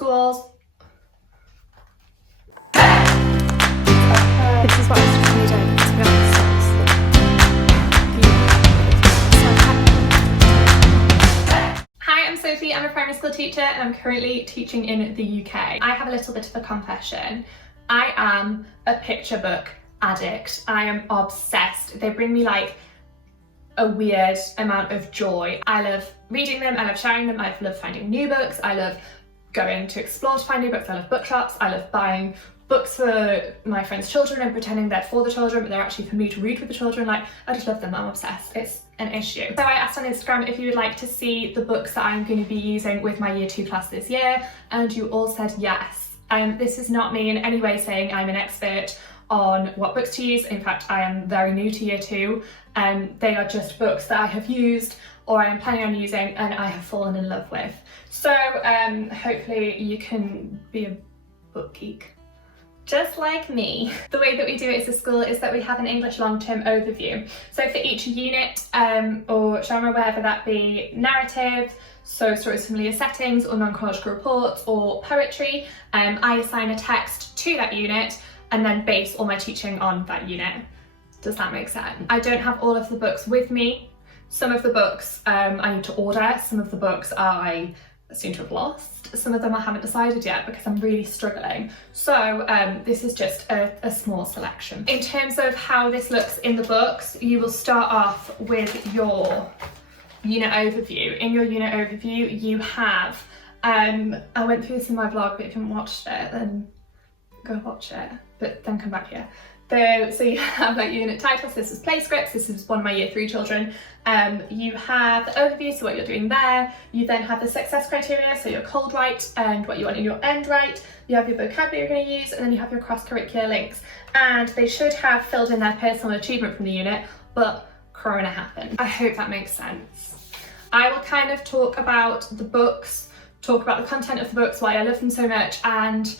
schools. This is what I was just going to do, to be honest. Hi, I'm Sophie, I'm a primary school teacher and I'm currently teaching in the UK. I have a little bit of a confession. I am a picture book addict. I am obsessed. They bring me like a weird amount of joy. I love reading them, I love sharing them, I love finding new books, I love going to explore to find new books, I love bookshops, I love buying books for my friends' children and pretending they're for the children but they're actually for me to read with the children. Like, I just love them, I'm obsessed. It's an issue. So I asked on Instagram if you would like to see the books that I'm going to be using with my year 2 class this year, and you all said yes. This is not me in any way saying I'm an expert on what books to use. In fact, I am very new to year 2 and they are just books that I have used or I am planning on using and I have fallen in love with. So hopefully you can be a book geek just like me. The way that we do it as a school is that we have an English long-term overview. So for each unit or genre, whether that be narrative, so stories, familiar settings, or non-chronological reports, or poetry, I assign a text to that unit and then base all my teaching on that unit. Does that make sense? I don't have all of the books with me. Some of the books I need to order, some of the books I seem to have lost, some of them I haven't decided yet because I'm really struggling. So this is just a small selection. In terms of how this looks in the books, you will start off with your unit overview. In your unit overview you have, I went through this in my vlog, but if you haven't watched it then go watch it, but then come back here. So you have like unit titles, this is play scripts, this is one of my year 3 children. You have the overview, so what you're doing there. You then have the success criteria, so your cold write and what you want in your end write. You have your vocabulary you're going to use, and then you have your cross-curricular links. And they should have filled in their personal achievement from the unit, but Corona happened. I hope that makes sense. I will kind of talk about the books, talk about the content of the books, why I love them so much, and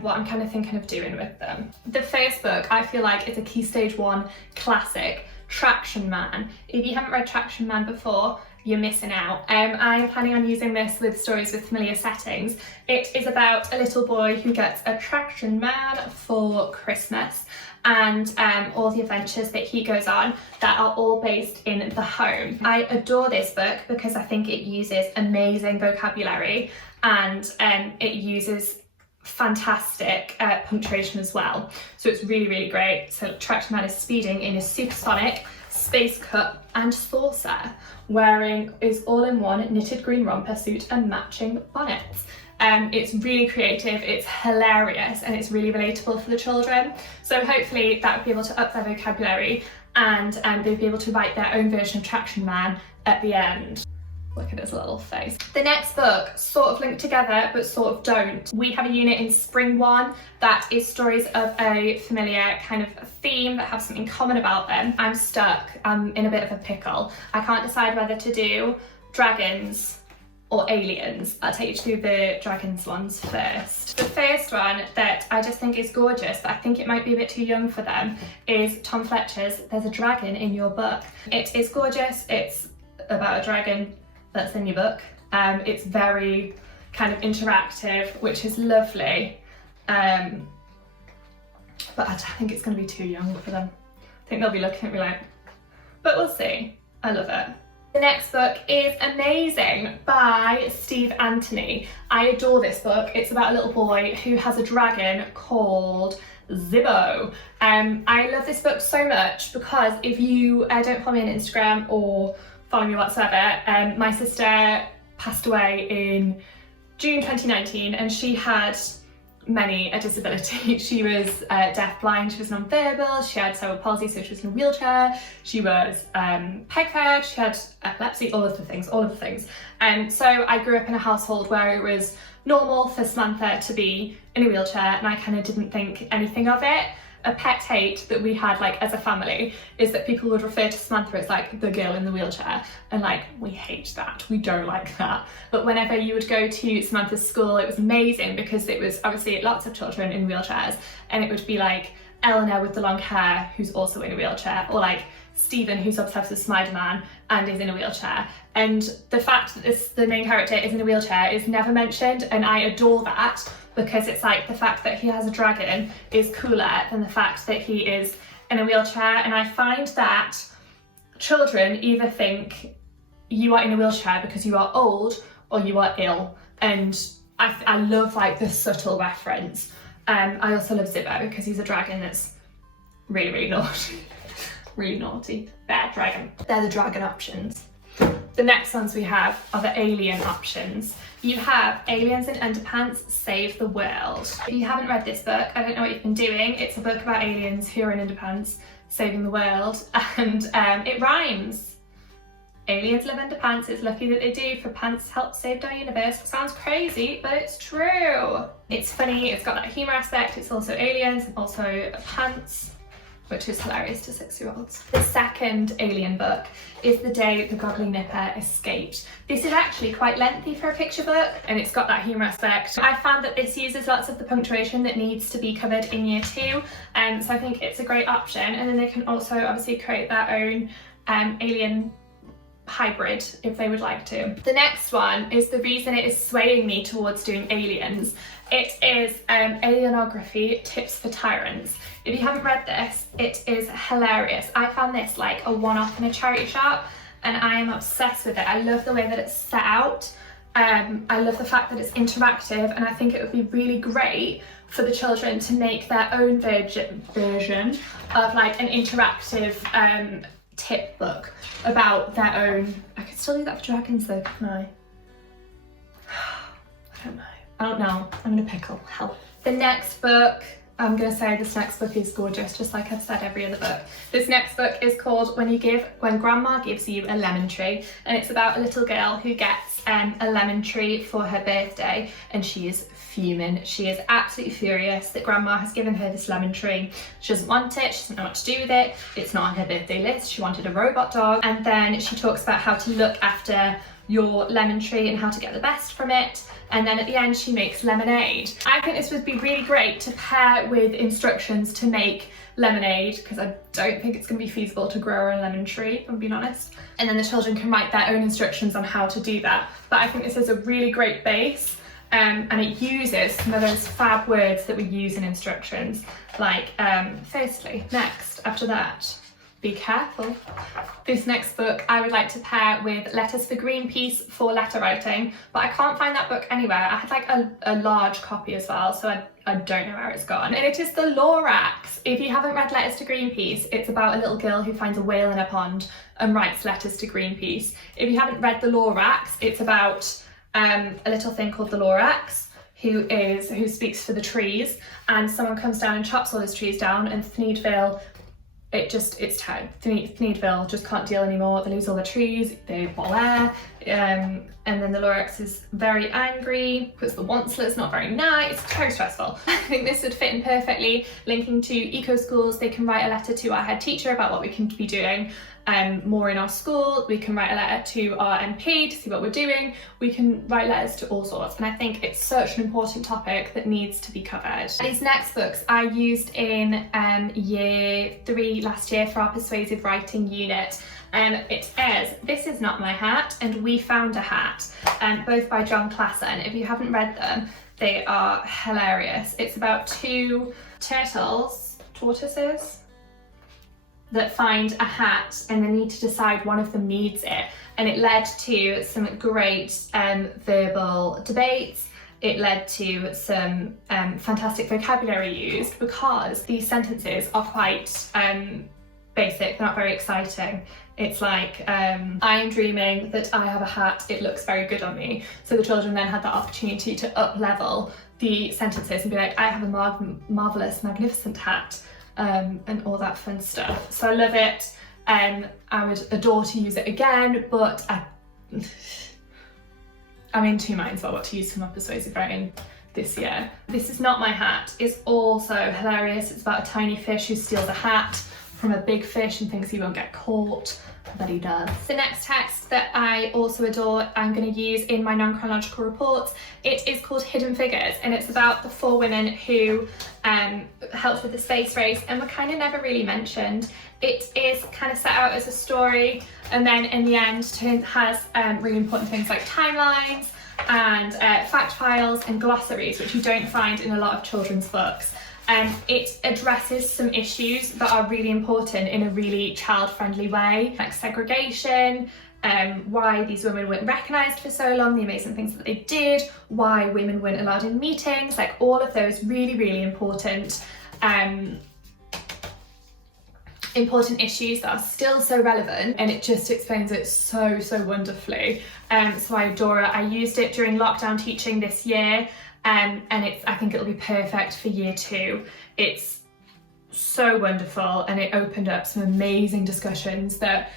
what I'm kind of thinking of doing with them. The first book I feel like is a Key Stage 1 classic, Traction Man. If you haven't read Traction Man before, you're missing out. I'm planning on using this with stories with familiar settings. It is about a little boy who gets a traction man for Christmas and all the adventures that he goes on that are all based in the home. I adore this book because I think it uses amazing vocabulary and it uses fantastic punctuation as well, so it's really, really great. So Traction Man is speeding in his supersonic space cup and saucer, wearing his all-in-one knitted green romper suit and matching bonnets. It's really creative, it's hilarious, and it's really relatable for the children. So hopefully that would be able to up their vocabulary and they'd be able to write their own version of Traction Man at the end. Look at his little face. The next book sort of link together but sort of don't. We have a unit in Spring 1 that is stories of a familiar kind of theme that have something common about them. I'm stuck, I'm in a bit of a pickle. I can't decide whether to do dragons or aliens. I'll take you through the dragons ones first. The first one that I just think is gorgeous, but I think it might be a bit too young for them, is Tom Fletcher's There's a Dragon in Your Book. It is gorgeous, it's about a dragon that's in your book. It's very kind of interactive, which is lovely, but I think it's going to be too young for them. I think they'll be looking at me like, but we'll see. I love it. The next book is Amazing by Steve Antony. I adore this book. It's about a little boy who has a dragon called Zibbo. I love this book so much because if you don't follow me on Instagram or follow me whatsoever, my sister passed away in June 2019 and she had many a disability. She was deaf blind, she was non-verbal, she had cerebral palsy, so she was in a wheelchair, she was peg-fed, she had epilepsy, all of the things. And so I grew up in a household where it was normal for Samantha to be in a wheelchair and I kind of didn't think anything of it. A pet hate that we had like as a family is that people would refer to Samantha as like the girl in the wheelchair, and like we hate that, we don't like that. But whenever you would go to Samantha's school, it was amazing because it was obviously lots of children in wheelchairs, and it would be like Eleanor with the long hair who's also in a wheelchair, or like Stephen who's obsessed with Spider-Man, and is in a wheelchair. And the fact that the main character is in a wheelchair is never mentioned, and I adore that, because it's like the fact that he has a dragon is cooler than the fact that he is in a wheelchair. And I find that children either think you are in a wheelchair because you are old or you are ill, and I love like the subtle reference. I also love Zibbo because he's a dragon that's really, really naughty. Really naughty. Bad dragon. They're the dragon options. The next ones we have are the alien options. You have Aliens in Underpants Save the World. If you haven't read this book, I don't know what you've been doing. It's a book about aliens who are in underpants saving the world, and it rhymes. Aliens live underpants, it's lucky that they do, for pants help save our universe. Sounds crazy, but it's true. It's funny, it's got that humour aspect, it's also aliens and also pants, which is hilarious to 6-year-olds. The second alien book is The Day the Gogglynipper Escaped. This is actually quite lengthy for a picture book, and it's got that humour aspect. I found that this uses lots of the punctuation that needs to be covered in year 2, so I think it's a great option. And then they can also obviously create their own alien hybrid if they would like to. The next one is the reason it is swaying me towards doing aliens. It is Alienography Tips for Tyrants. If you haven't read this, it is hilarious. I found this like a one-off in a charity shop, and I am obsessed with it. I love the way that it's set out. I love the fact that it's interactive, and I think it would be really great for the children to make their own version of like an interactive tip book about their own. I could still do that for dragons though, couldn't I? I don't know. I'm in a pickle. Help. The next book, I'm going to say this next book is gorgeous, just like I've said every other book. This next book is called When Grandma Gives You a Lemon Tree, and it's about a little girl who gets a lemon tree for her birthday, and she is fuming. She is absolutely furious that Grandma has given her this lemon tree. She doesn't want it, she doesn't know what to do with it, it's not on her birthday list, she wanted a robot dog. And then she talks about how to look after your lemon tree and how to get the best from it. And then at the end she makes lemonade. I think this would be really great to pair with instructions to make lemonade, because I don't think it's going to be feasible to grow a lemon tree, if I'm being honest. And then the children can write their own instructions on how to do that. But I think this is a really great base, and it uses some of those fab words that we use in instructions, like firstly, next, after that. Be careful. This next book I would like to pair with Letters for Greenpeace for letter writing, but I can't find that book anywhere. I had like a large copy as well, so I don't know where it's gone. And it is the Lorax. If you haven't read Letters to Greenpeace, it's about a little girl who finds a whale in a pond and writes letters to Greenpeace. If you haven't read the Lorax, it's about a little thing called the Lorax, who speaks for the trees, and someone comes down and chops all his trees down, and Thneedville, it's time. Thneedville just can't deal anymore. They lose all the trees, they fall air, and then the Lorax is very angry because the Wandslet's not very nice. It's very stressful. I think this would fit in perfectly, linking to eco schools. They can write a letter to our head teacher about what we can be doing more in our school. We can write a letter to our MP to see what we're doing. We can write letters to all sorts, and I think it's such an important topic that needs to be covered. These next books I used in year 3 last year for our persuasive writing unit. It is This Is Not My Hat and We Found a Hat, both by Jon Klassen. If you haven't read them, they are hilarious. It's about 2 tortoises, that find a hat and they need to decide one of them needs it. And it led to some great verbal debates. It led to some fantastic vocabulary used, because these sentences are quite basic, they're not very exciting. It's like, I am dreaming that I have a hat, it looks very good on me. So the children then had the opportunity to up-level the sentences and be like, I have a marvellous, magnificent hat. And all that fun stuff. So I love it, and I would adore to use it again, but I'm in 2 minds about what to use for my persuasive writing this year. This Is Not My Hat is also hilarious. It's about a tiny fish who steals a hat from a big fish and thinks he won't get caught, but he does. The next text that I also adore, I'm going to use in my non-chronological reports. It is called Hidden Figures, and it's about the 4 women who helped with the space race and were kind of never really mentioned. It is kind of set out as a story, and then in the end has really important things like timelines and fact files and glossaries, which you don't find in a lot of children's books. It addresses some issues that are really important in a really child-friendly way, like segregation, why these women weren't recognised for so long, the amazing things that they did, why women weren't allowed in meetings, like all of those really, really important issues that are still so relevant, and it just explains it so wonderfully. So I adore it. I used it during lockdown teaching this year, and I think it'll be perfect for year 2. It's so wonderful, and it opened up some amazing discussions that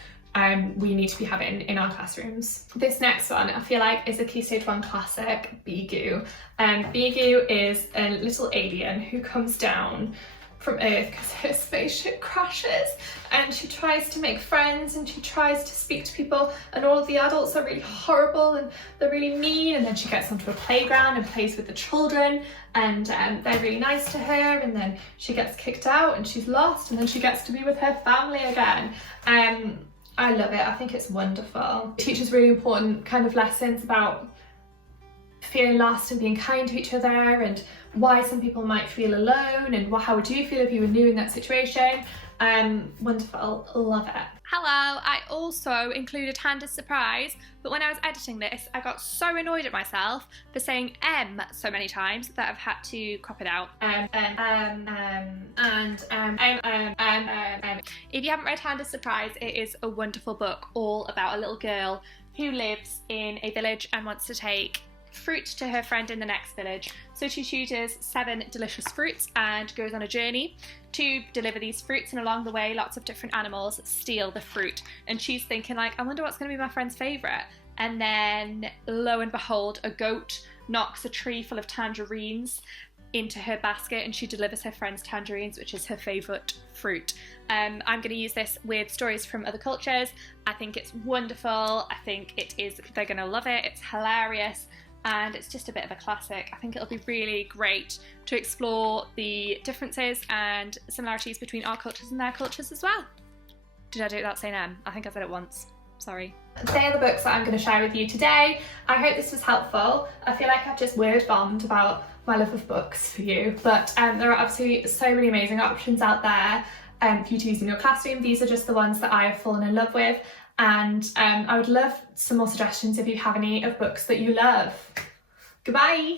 we need to be having in our classrooms. This next one I feel like is a Key Stage 1 classic, Beegu. Beegu is a little alien who comes down from Earth because her spaceship crashes, and she tries to make friends and she tries to speak to people, and all of the adults are really horrible and they're really mean, and then she gets onto a playground and plays with the children, and they're really nice to her, and then she gets kicked out and she's lost, and then she gets to be with her family again. I love it. I think it's wonderful. It teaches really important kind of lessons about feeling lost and being kind to each other, and why some people might feel alone, and how would you feel if you were new in that situation. Wonderful, love it. Hello, I also included Handa's surprise, but when I was editing this, I got so annoyed at myself for saying M so many times that I've had to crop it out. If you haven't read Handa's surprise, it is a wonderful book all about a little girl who lives in a village and wants to take fruit to her friend in the next village. So she chooses 7 delicious fruits and goes on a journey to deliver these fruits, and along the way lots of different animals steal the fruit, and she's thinking like, I wonder what's going to be my friend's favourite, and then lo and behold, a goat knocks a tree full of tangerines into her basket, and she delivers her friend's tangerines, which is her favourite fruit. I'm going to use this with stories from other cultures. I think it's wonderful. I think they're going to love it. It's hilarious, and it's just a bit of a classic. I think it'll be really great to explore the differences and similarities between our cultures and their cultures as well. Did I do it without saying M? I think I said it once. Sorry. They are the books that I'm going to share with you today. I hope this was helpful. I feel like I've just word bombed about my love of books for you, but there are absolutely so many amazing options out there for you to use in your classroom. These are just the ones that I have fallen in love with, and I would love some more suggestions if you have any of books that you love. Goodbye!